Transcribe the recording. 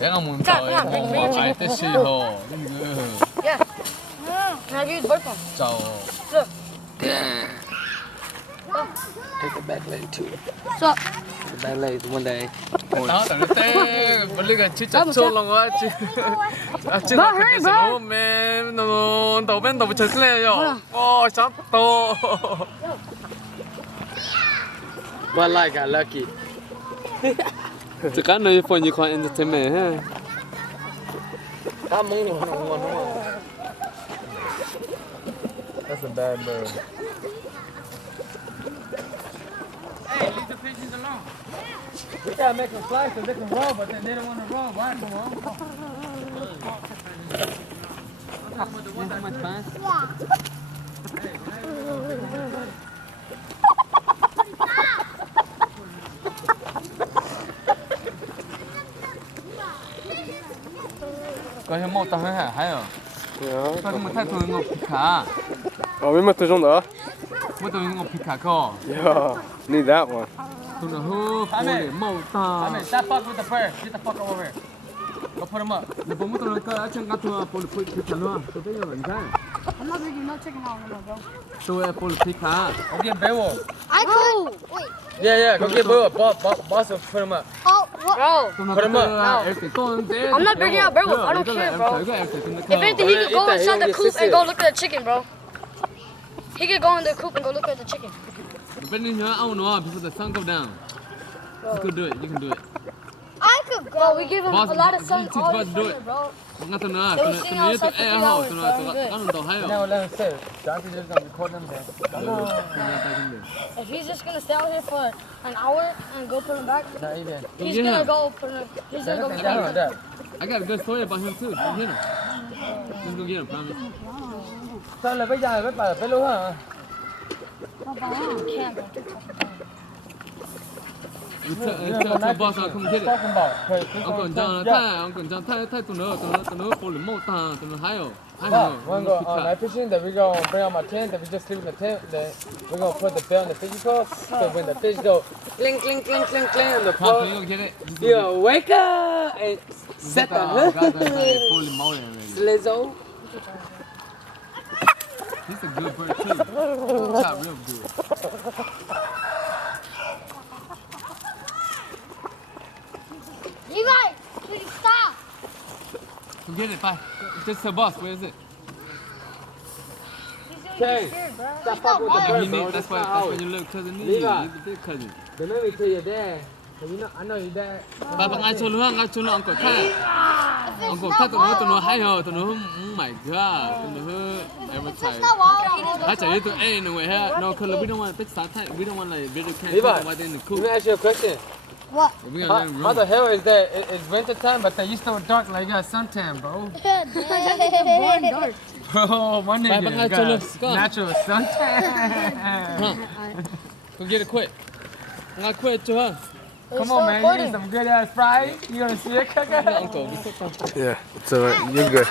내가 먼저 갈 때 싫어. Yeah. Now use both of them. 짜오. Look. Take the back leg too. So. The back leg one day. 나 그때 원래가 진짜 쫄랑 왔지. 아 진짜 그때서 맨 너무 더벤 더 붙였어요. 샷도. But like got lucky. Chỉ có nơi for you can entertainment ha. Ta muốn nhiều hơn. That's a bad bird. Hey, leave the pigeons alone. We gotta make them fly so they can roll, but then they don't want to roll. Why? Come on. How much fun? Có một tầng hả? Hay à? Có một thái thường ngọc khả. Mấy mặt tôi trong đó. Một tầng ngọc khả co. Yeah, need that one. Tôi nói hô, phô để màu tà. I mean, stop fucking with the bird. Get the fuck over here. Go put him up. Nếu bố một tầng cơ, chẳng có thua phô để phô khả luôn. Tôi thấy rồi sao? I'm not drinking no chicken out no bro. Tôi phô để khả. Go get Beowulf. I could. Wait. Yeah, go get Beowulf. Boss will put him up. Oh, what? Bro. Put him up. I'm not bringing out Beowulf. I don't care, bro. If anything, he could go inside the coop and go look at the chicken, bro. He could go in the coop and go look at the chicken. Bênนี้nhớ ao nó, before the sun go down. You can do it. You can do it. I could go. We give him a lot of sun all the time, bro. Nga tôi nói, tôi nói tôi e hao, tôi nói tôi ăn đồ hay Now let him sit. Johnson just gonna record him there. If he's just gonna stay out here for an hour and go put him back, Not even. he's gonna go put him. He's gonna go get him. That. I got a good story about him too. Come get him. Let's go get him, promise. Sao lại bây giờ mới bảo phải luôn hả? Can't, bro. Tell boss I'll come get it. Talking about. Uncle John, thay tụi nó phô để màu tà, tụi nó hay rồi. We're gonna go night fishing. Then we gonna bring out my tent. Then we just sleep in the tent. Then we're gonna put the bell on the fishing pole. So when the fish go clink clink clink clink clink on the Pop, pole, you go get it. you wake up and set the hook. Phô để màu này. Slizzo. He's a good bird too. Shot real good. You guys, please stop. Go get it, bye. Just the boss, where is it? He's Okay. scared, bro. Stop fucking with the You bird, need, bro. that's why your little cousin needs Leave you. out. He's a big cousin. Don't make me tell your dad. Cause you know, I know your dad. Bà ngay cho nó Uncle Thay. Uncle Thay tụi nó hay hả, tụi nó oh my god, tụi nó advertise. I tell you to anyway, no, cause we don't want to start time. We don't want like video Levi, camera while they're in the Let coop. me ask you a question. What? We gonna let them How the run. hell is that? It's winter time, but you still dark like you got suntan, bro. Born dark. Bro, my nigga Bye, got natural suntan. Go get it quick. Ngay quick cho her. Come on, man. You need some good ass fries. You gonna see it, Kaka? Uncle, Yeah, it's alright. You're good.